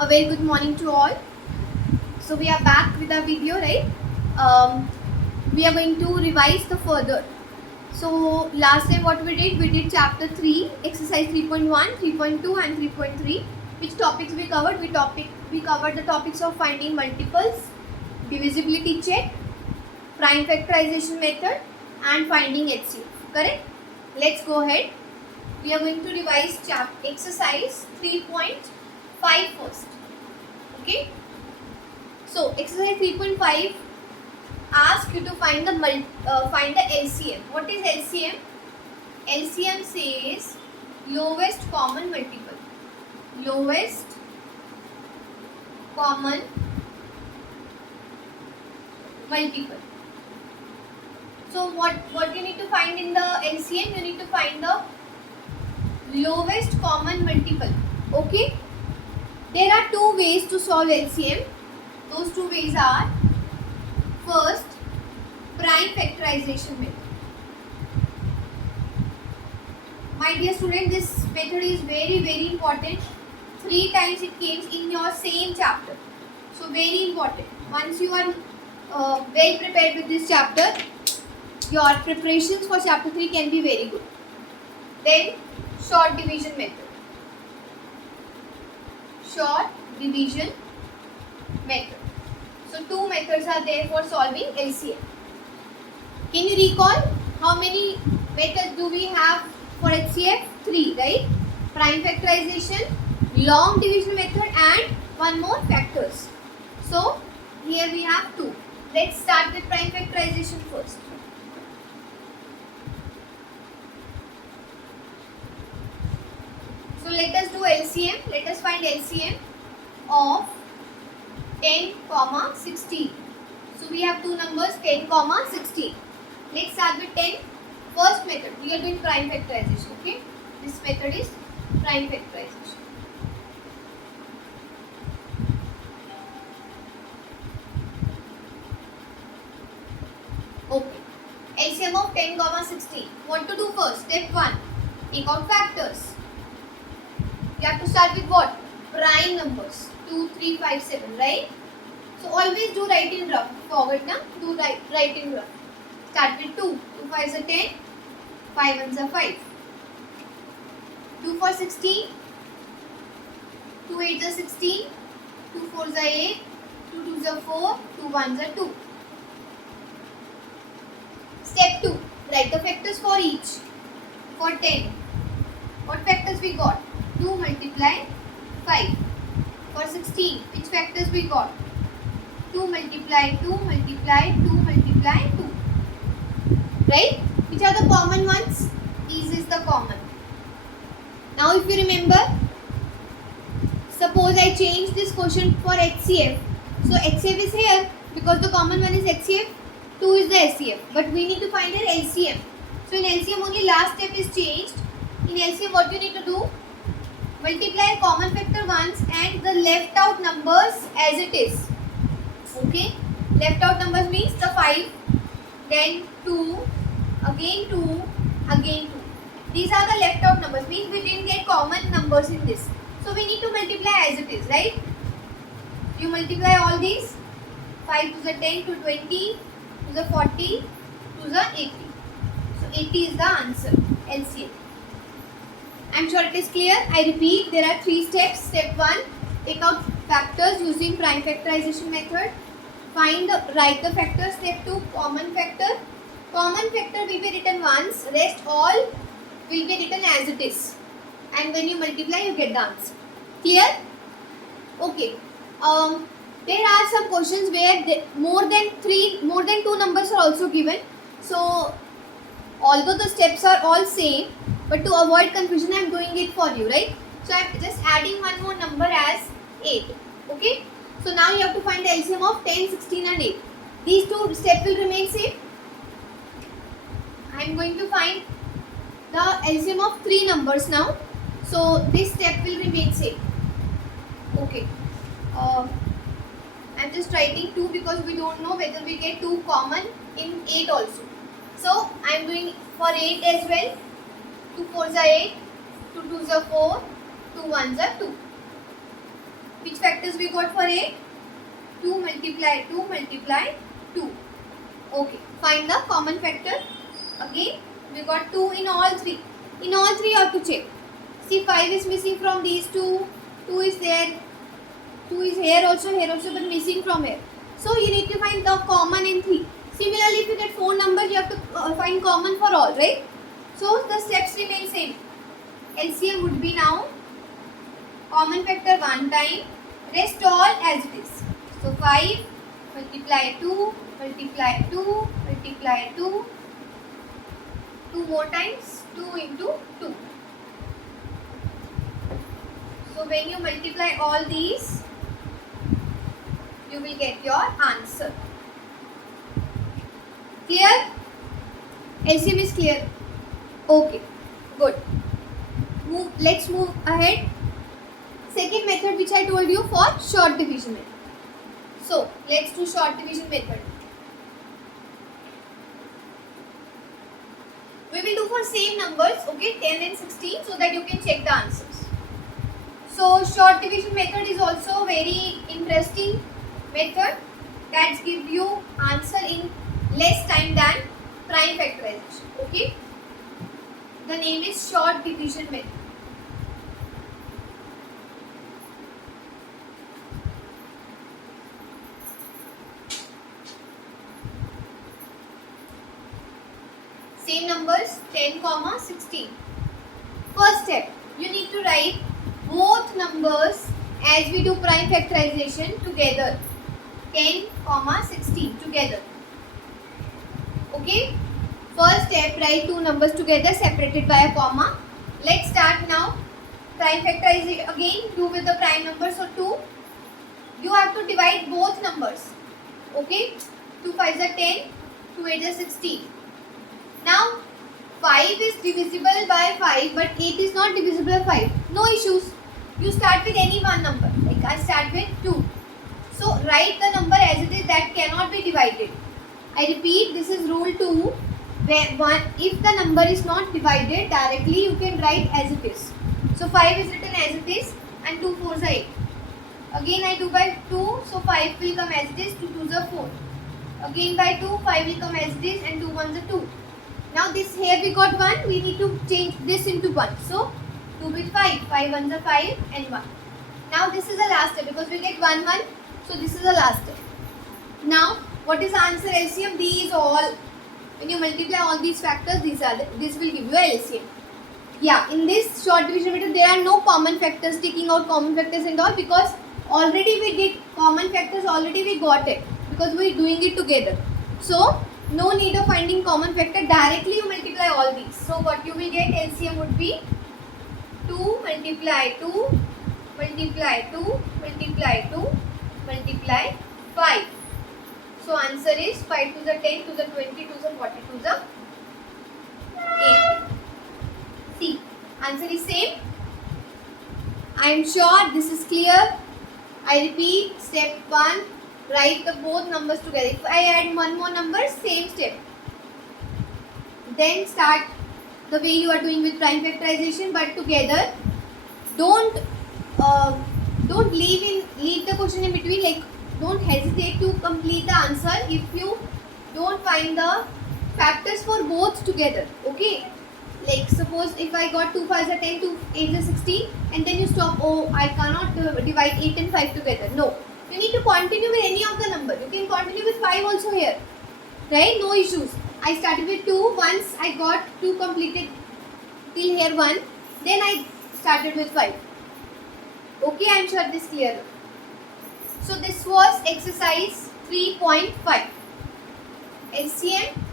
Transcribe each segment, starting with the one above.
A very good morning to all. So we are back with our video, right? Um, we are going to revise the further. So last time what we did chapter 3, exercise 3.1, 3.2 and 3.3. Which topics we covered? We covered the topics of finding multiples, divisibility check, prime factorization method and finding HCF. Correct? Let's go ahead. We are going to revise exercise 3.5 first. Okay? So exercise 3.5 asks you to find the LCM. What is LCM? LCM says lowest common multiple. Lowest common multiple. So what you need to find in the LCM? You need to find the lowest common multiple. Okay? There are two ways to solve LCM. Those two ways are: first, prime factorization method. My dear student, this method is very important. 3 times it came in your same chapter. So very important. Once you are well prepared with this chapter, your preparations for chapter 3 can be very good. Then short division method. Short division method. So two methods are there for solving LCM. Can you recall how many methods do we have for HCF? 3, right? Prime factorization, long division method and one more factors. So here we have 2. Let's start with prime factorization first. So let us do LCM. Let us find LCM of 10, 16. So we have two numbers 10, 16. Let's start with 10. First method, we are doing prime factorization. Okay, this method is prime factorization. Okay, LCM of 10, 16. What to do first? Step 1, take out factors. You have to start with what? Prime numbers. 2, 3, 5, 7, right? So always do right in rough. Forward now, do right in rough. Start with 2. 2 5s are 10. 5 1s are 5. 2 4 16. 2 8s are 16. 2 4s are 8. 2 2s are 4. 2 1s are 2. Step 2. Write the factors for each. For 10. What factors we got? 2 multiply 5. For 16. Which factors we got? 2 multiply 2 multiply 2 multiply 2. Right? Which are the common ones? These is the common. Now if you remember, suppose I change this question for HCF. So HCF is here because the common one is HCF. 2 is the HCF. But we need to find an LCM. So in LCM only last step is changed. In LCM what you need to do? Multiply common factor once and the left out numbers as it is. Okay? Left out numbers means the 5, then 2, again 2, again 2. These are the left out numbers, means we didn't get common numbers in this. So we need to multiply as it is, right? You multiply all these. 5 to the 10 to 20 to the 40 to the 80. So 80 is the answer, LCM. I am sure it is clear. I repeat, there are 3 steps. Step 1, take out factors using prime factorization method. Write the factor. Step 2, common factor. Common factor will be written once, rest all will be written as it is. And when you multiply, you get the answer. Clear? Okay. There are some questions where more than 2 numbers are also given. So, although the steps are all same, but to avoid confusion, I am doing it for you, right? So, I am just adding one more number as 8. Okay? So, now you have to find the LCM of 10, 16 and 8. These two steps will remain same. I am going to find the LCM of 3 numbers now. So, this step will remain same. Okay. I am just writing 2 because we don't know whether we get 2 common in 8 also. So, I am doing for 8 as well. 2 4s are 8, 2 2s are 4, 2 1s are 2. Which Which factors we got for A? 2 multiply 2 multiply 2. Okay, find the common factor. Again, we got 2 in all three. In all three you have to check. See, 5 is missing from these two. 2 is there. 2 is here also, but missing from here. So you need to find the common in 3. Similarly, if you get 4 numbers, you have to find common for all, right? So the steps remain same. LCM would be now common factor 1 time, rest all as it is. So 5 multiply 2 multiply 2 multiply 2. 2 more times, 2 into 2. So when you multiply all these, you will get your answer. Clear? LCM is clear. Okay, good. Let's move ahead. Second method which I told you for short division method. So let's do short division method. We will do for same numbers, okay, 10 and 16, so that you can check the answers. So short division method is also very interesting method that gives you answer in less time than prime factorization. Okay, the name is short division method. Same numbers 10, 16. First step, you need to write both numbers as we do prime factorization together. 10, 16 together. Okay. First step, write two numbers together separated by a comma. Let's start now. Prime factorization again. Do with the prime numbers. So 2. You have to divide both numbers. Okay. 2 5s are 10. 2 8s are 16. Now 5 is divisible by 5, but 8 is not divisible by 5. No issues. You start with any one number. Like I start with 2. So write the number as it is that cannot be divided. I repeat, this is rule 2. Where if the number is not divided directly, you can write as it is. So 5 is written as it is and 2 4s are 8. Again I do by 2, so 5 will come as it is, 2 2s are 4. Again by 2, 5 will come as it is and 2 1s are 2. Now this here we got 1, we need to change this into 1. So 2 with 5, 5 1s are 5 and 1. Now this is the last step because we get 1 1. So this is the last step. Now what is the answer LCM? These all, when you multiply all these factors, this will give you a LCM. Yeah, in this short division method there are no common factors, taking out common factors and all, because already we did common factors, already we got it because we are doing it together. So no need of finding common factor, directly you multiply all these. So what you will get LCM would be 2 multiply 2 multiply 2 multiply 2 multiply 5. So answer is 5 to the 10 to the 20 to the 40 to the 8. See, answer is same. I am sure this is clear. I repeat, step 1, write the both numbers together. If I add one more number, same step. Then start the way you are doing with prime factorization, but together. Don't leave the question in between. Like, don't hesitate to complete the answer if you don't find the factors for both together. Okay. Like suppose if I got 2 5s are 10, 2 8s are 16, and then you stop. Oh, I cannot divide 8 and 5 together. No. You need to continue with any of the number. You can continue with 5 also here. Right? No issues. I started with 2. Once I got 2 completed till here 1. Then I started with 5. Okay, I am sure this is clear. So this was exercise 3.5. LCM.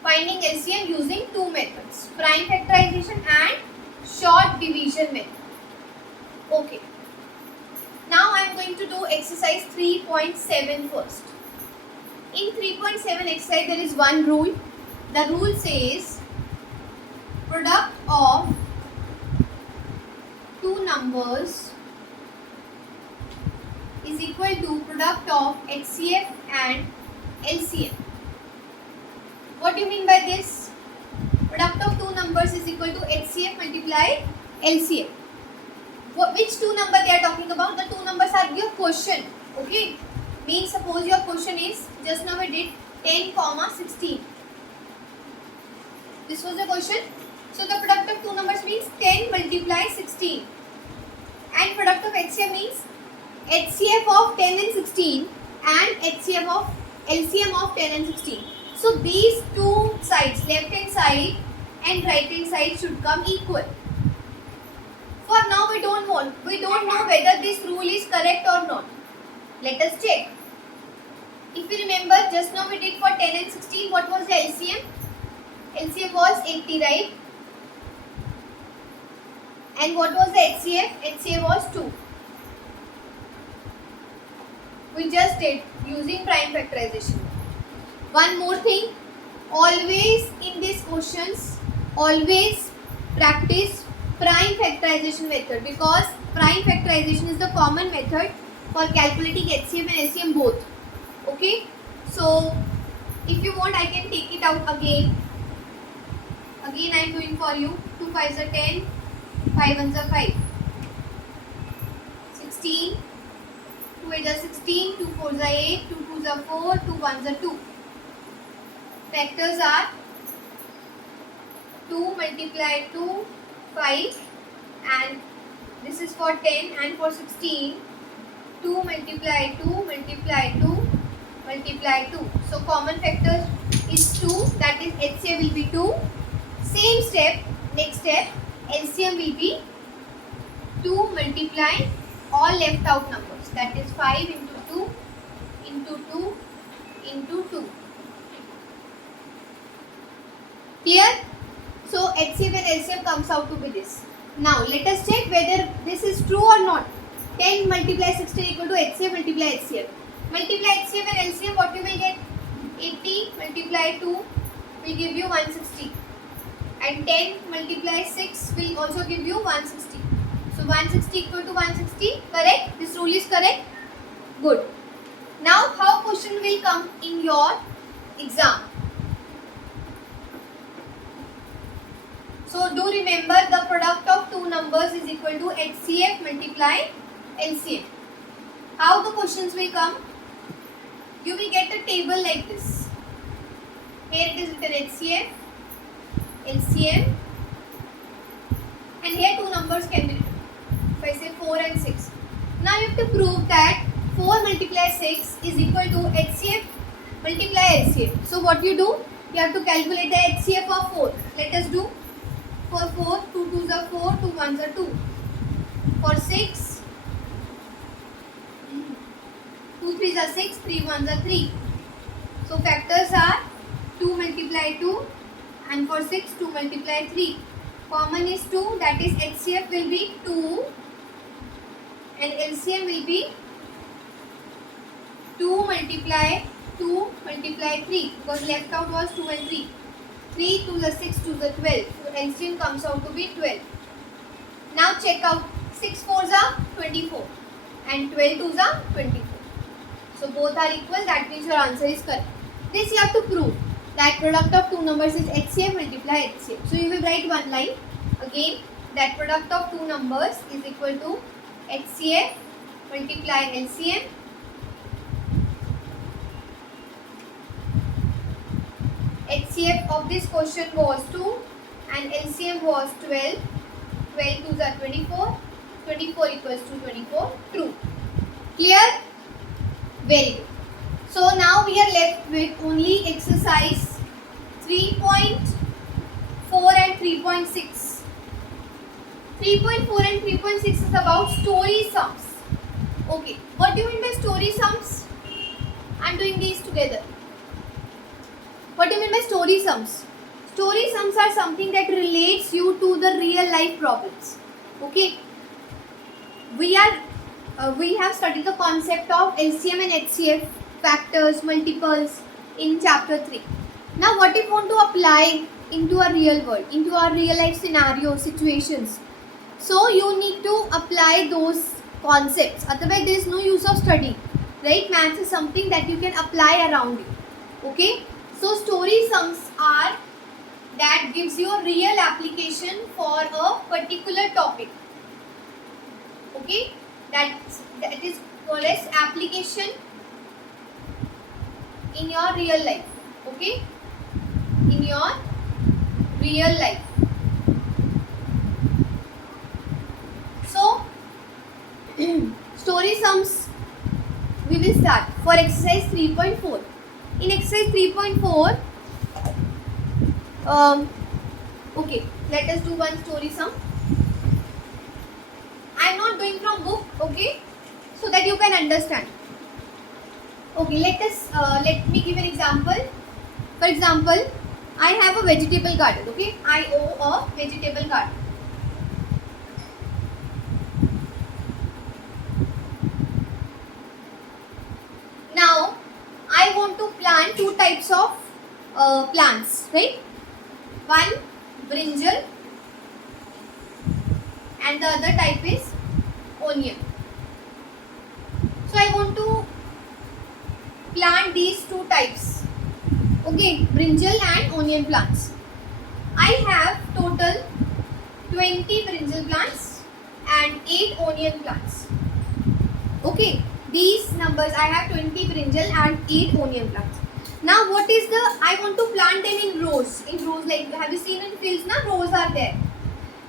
Finding LCM using two methods. Prime factorization and short division method. Okay. Now I am going to do exercise 3.7 first. In 3.7 exercise there is one rule. The rule says product of two numbers is equal to product of HCF and LCM. What do you mean by this? Product of two numbers is equal to HCF multiply LCM. Which two number they are talking about? The two numbers are your question. Okay. Means suppose your question is, just now we did 10 comma 16. This was the question. So the product of two numbers means 10 multiply 16. And product of HCF means HCF of 10 and 16 and HCF of LCM of 10 and 16. So these two sides, left hand side and right hand side, should come equal. For now we don't know whether this rule is correct or not. Let us check. If you remember, just now we did for 10 and 16, what was the LCM? LCM was 80, right? And what was the HCF? HCF was 2. We just did using prime factorization. One more thing, always in these questions, always practice prime factorization method, because prime factorization is the common method for calculating HCF and LCM both. Okay, so if you want, I can take it out again. Again I am doing for you. 2 5s are 10, 5 1s are 5, 16, 2 8s are 16, 2 4s are 8, 2 2s are 4, 2 1s are 2. Factors are 2 multiply 2, 5, and this is for 10, and for 16, 2 multiply 2 multiply 2 multiply 2. So common factor is 2, that is HCF will be 2. Same step, next step, LCM will be 2 multiply all left out numbers, that is 5 into 2 into 2 into 2. Clear? So HCF and LCM comes out to be this. Now let us check whether this is true or not. 10 multiply 16 equal to HCF multiply HCF. Multiply HCF and LCM, what you will get? 80 multiply 2 will give you 160. And 10 multiply 6 will also give you 160. So 160 equal to 160, correct? This rule is correct? Good. Now how question will come in your exam? So do remember, the product of two numbers is equal to HCF multiply LCM. How the questions will come? You will get a table like this. Here it is written HCF, LCM, and here two numbers can be written. If I say 4 and 6. Now you have to prove that 4 multiply 6 is equal to HCF multiply LCM. So what you do? You have to calculate the HCF of 4. Let us do. For 4, 2 2s are 4, 2 1s are 2. For 6, 2 3s are 6, 3 1s are 3. So factors are 2 multiply 2, and for 6, 2 multiply 3. Common is 2, that is HCF will be 2 and LCM will be 2 multiply 3, because left out was 2 and 3. 3 2 is 6, 2 is 12. So LCM comes out to be 12. Now check out, 6 4s are 24 and 12 2s are 24. So both are equal, that means your answer is correct. This you have to prove, that product of two numbers is HCF multiply HCF. So you will write one line again, that product of two numbers is equal to HCF multiply LCM. HCF of this question was 2 and LCM was 12. 12 2s are 24. 24 equals to 24. True. Clear? Very good. So now we are left with only exercise 3.4 and 3.6. 3.4 and 3.6 is about story sums. Okay. What do you mean by story sums? I am doing these together. What do you mean by story sums? Story sums are something that relates you to the real life problems. Okay. We have studied the concept of LCM and HCF, factors, multiples in chapter 3. Now what if you want to apply into a real world, into our real life scenario, situations? So you need to apply those concepts. Otherwise there is no use of studying. Right? Maths is something that you can apply around you. Okay. So story sums are that gives you a real application for a particular topic. Okay, that is called as application in your real life. Okay, in your real life. So story sums we will start for exercise 3.4. In exercise 3.4, okay, let us do one story sum. I am not doing from book, okay, so that you can understand. Okay, let me give an example. For example, I have a vegetable garden. Okay, I own a vegetable garden. Now I want to plant two types of plants, right? One brinjal and the other type is onion. So I want to plant these two types. Okay, brinjal and onion plants. I have total 20 brinjal plants and 8 onion plants. Okay, these numbers I have 20 brinjal and 8 onion plants. Now what is the, I want to plant them in rows. In rows, like have you seen in fields now, rows are there.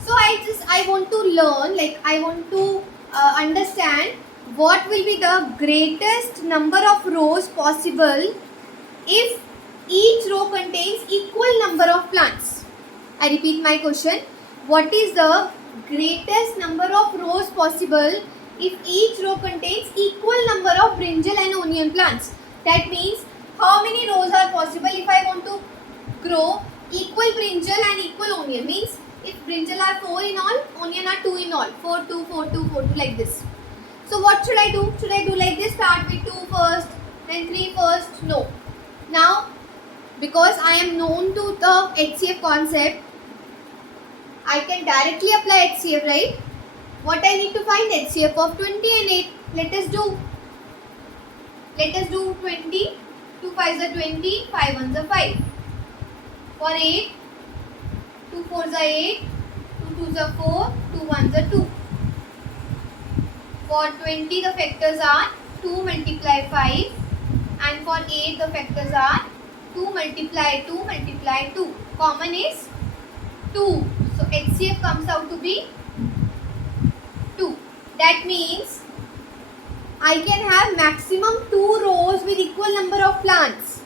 So I want to learn, like I want to understand what will be the greatest number of rows possible if each row contains equal number of plants. I repeat my question. What is the greatest number of rows possible if each row contains equal number of brinjal and onion plants? That means how many rows are possible if I want to grow equal brinjal and equal onion? Means if brinjal are 4 in all, onion are 2 in all. 4, 2, 4, 2, 4, 2 like this. So what should I do? Should I do like this? Start with 2 first, then 3 first? No. Now, because I am known to the HCF concept, I can directly apply HCF, right? What I need to find? HCF of 20 and 8. Let us do 20. 2 5s are 20, 5 1s are 5. For 8, 2 4s are 8, 2 2s are 4, 2 1s are 2. For 20 the factors are 2 multiply 5, and for 8 the factors are 2 multiply 2 multiply 2. Common is 2. So HCF comes out to be 2. That means I can have maximum 2 rows with equal number of plants.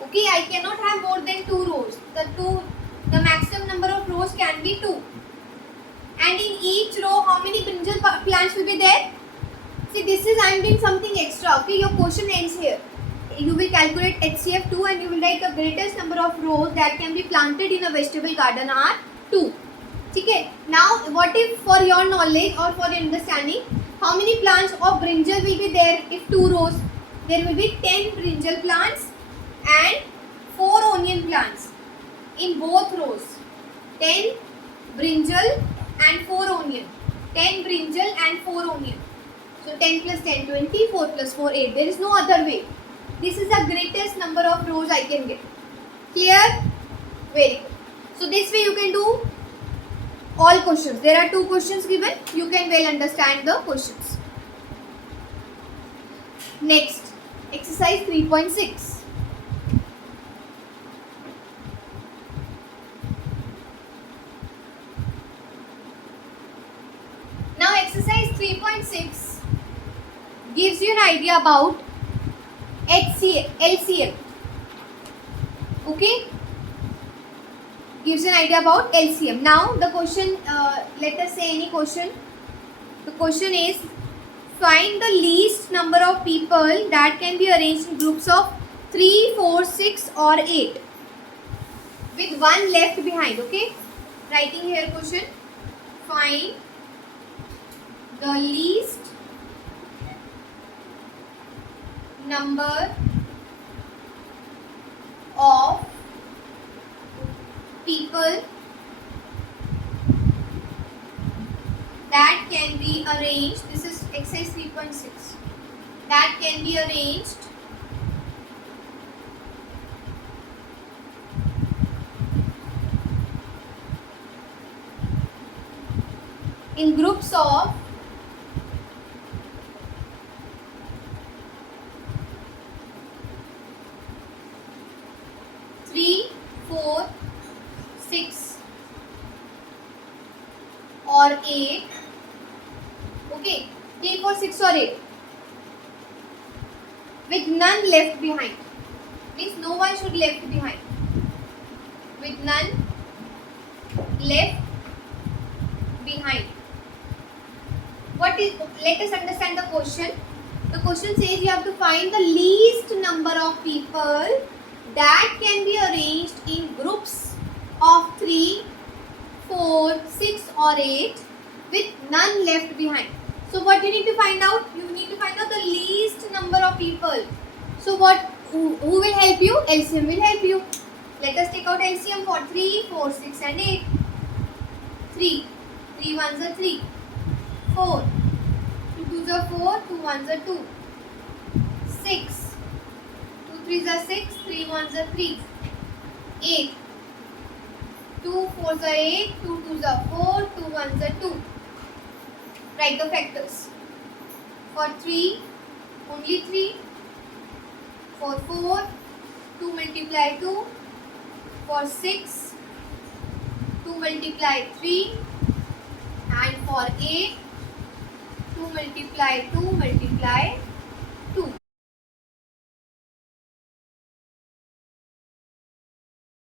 Okay, I cannot have more than 2 rows. The maximum number of rows can be 2. And in each row, how many brinjal plants will be there? See, I am doing something extra. Okay, your question ends here. You will calculate HCF 2 and you will write the greatest number of rows that can be planted in a vegetable garden are 2. Okay. Now, what if for your knowledge or for your understanding, how many plants of brinjal will be there if 2 rows? There will be 10 brinjal plants and 4 onion plants in both rows. 10 brinjal and 4 onion. 10 brinjal and 4 onion. So 10 plus 10, 20, 4 plus 4, 8. There is no other way. This is the greatest number of rows I can get. Clear? Very good. So this way you can do all questions. There are 2 questions given. You can well understand the questions. Next, exercise 3.6. Now exercise 3.6 gives you an idea about LCM. Okay? Gives you an idea about LCM. Now the question, let us say any question. The question is, find the least number of people that can be arranged in groups of 3, 4, 6 or 8 with 1 left behind. Okay? Writing here question. Find the least number of people that can be arranged. This is exercise 3.6. That can be arranged in groups of Okay, 3, 4, 6 or 8 with none left behind. Means no one should left behind. With none left behind. What is? Let us understand the question. The question says you have to find the least number of people that can be arranged in groups of 3, 4, 6 or 8 with none left behind. So what you need to find out? You need to find out the least number of people. So who will help you? LCM will help you. Let us take out LCM for 3, 4, 6 and 8. 3 ones are 3. 4 2 twos are 4, 2 ones are 2. 6 2 threes are 6, 3 ones are 3. 8 2 fours are 8, 2 twos are 4, 2 ones are 2. Write the factors. For 3, only 3. For 4, 2 multiply 2. For 6, 2 multiply 3. And for 8, 2 multiply 2 multiply